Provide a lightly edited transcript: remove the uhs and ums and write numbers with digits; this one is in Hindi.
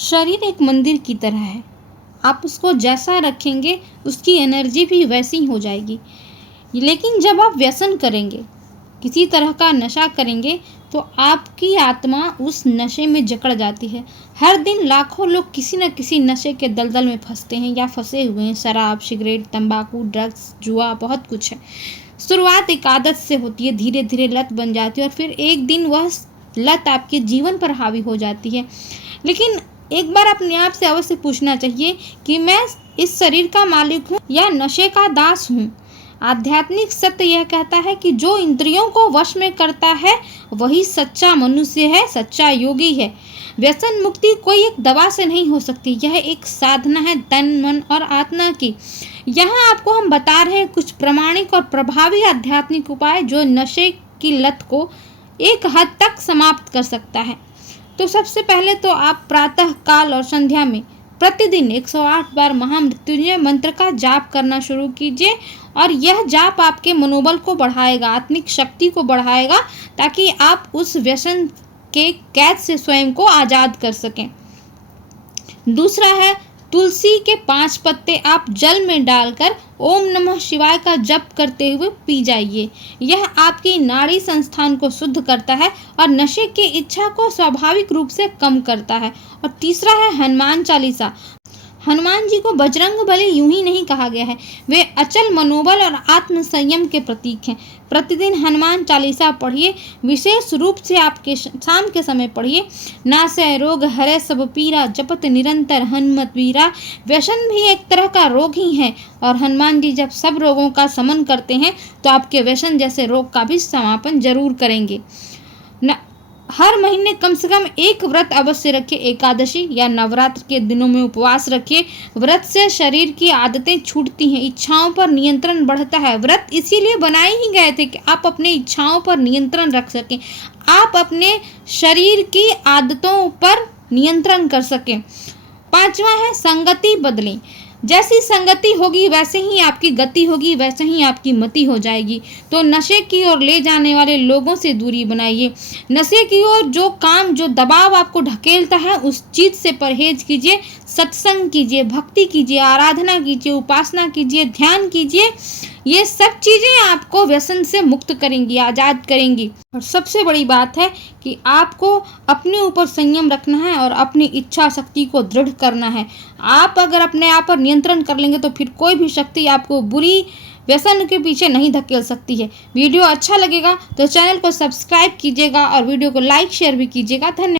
शरीर एक मंदिर की तरह है, आप उसको जैसा रखेंगे उसकी एनर्जी भी वैसी ही हो जाएगी। लेकिन जब आप व्यसन करेंगे, किसी तरह का नशा करेंगे, तो आपकी आत्मा उस नशे में जकड़ जाती है। हर दिन लाखों लोग किसी न किसी नशे के दलदल में फंसते हैं या फंसे हुए हैं। शराब, सिगरेट, तंबाकू, ड्रग्स, जुआ, बहुत कुछ है। शुरुआत एक आदत से होती है, धीरे धीरे लत बन जाती है और फिर एक दिन वह लत आपके जीवन पर हावी हो जाती है। लेकिन एक बार अपने आप से अवश्य पूछना चाहिए कि मैं इस शरीर का मालिक हूँ या नशे का दास हूँ। आध्यात्मिक सत्य यह कहता है कि जो इंद्रियों को वश में करता है वही सच्चा मनुष्य है, सच्चा योगी है। व्यसन मुक्ति कोई एक दवा से नहीं हो सकती, यह एक साधना है तन, मन और आत्मा की। यहाँ आपको हम बता रहे हैं कुछ प्रामाणिक और प्रभावी आध्यात्मिक उपाय जो नशे की लत को एक हद तक समाप्त कर सकता है। तो सबसे पहले तो आप प्रातः काल और संध्या में प्रतिदिन 108 बार महामृत्युंजय मंत्र का जाप करना शुरू कीजिए और यह जाप आपके मनोबल को बढ़ाएगा, आत्मिक शक्ति को बढ़ाएगा, ताकि आप उस व्यसन के कैद से स्वयं को आज़ाद कर सकें। दूसरा है तुलसी के 5 पत्ते आप जल में डालकर ओम नमः शिवाय का जप करते हुए पी जाइए। यह आपकी नाड़ी संस्थान को शुद्ध करता है और नशे की इच्छा को स्वाभाविक रूप से कम करता है। और तीसरा है हनुमान चालीसा। हनुमान जी को बजरंग बली यूं ही नहीं कहा गया है, वे अचल मनोबल और आत्म संयम के प्रतीक हैं। प्रतिदिन हनुमान चालीसा पढ़िए, विशेष रूप से आपके शाम के समय पढ़िए। नासै रोग हरै सब पीरा, जपत निरंतर हनुमत वीरा। व्यसन भी एक तरह का रोग ही है और हनुमान जी जब सब रोगों का शमन करते हैं तो आपके व्यसन जैसे रोग का भी समापन जरूर करेंगे। हर महीने कम से कम एक व्रत अवश्य रखिए। एकादशी या नवरात्र के दिनों में उपवास रखिए। व्रत से शरीर की आदतें छूटती हैं, इच्छाओं पर नियंत्रण बढ़ता है। व्रत इसीलिए बनाए ही गए थे कि आप अपने इच्छाओं पर नियंत्रण रख सकें, आप अपने शरीर की आदतों पर नियंत्रण कर सकें। पांचवा है संगति बदलें। जैसी संगति होगी वैसे ही आपकी गति होगी, वैसे ही आपकी मति हो जाएगी। तो नशे की ओर ले जाने वाले लोगों से दूरी बनाइए। नशे की ओर जो काम, जो दबाव आपको ढकेलता है उस चीज से परहेज कीजिए। सत्संग कीजिए, भक्ति कीजिए, आराधना कीजिए, उपासना कीजिए, ध्यान कीजिए। ये सब चीज़ें आपको व्यसन से मुक्त करेंगी, आज़ाद करेंगी। और सबसे बड़ी बात है कि आपको अपने ऊपर संयम रखना है और अपनी इच्छा शक्ति को दृढ़ करना है। आप अगर अपने आप पर नियंत्रण कर लेंगे तो फिर कोई भी शक्ति आपको बुरी व्यसन के पीछे नहीं धकेल सकती है। वीडियो अच्छा लगेगा तो चैनल को सब्सक्राइब कीजिएगा और वीडियो को लाइक शेयर भी कीजिएगा। धन्यवाद।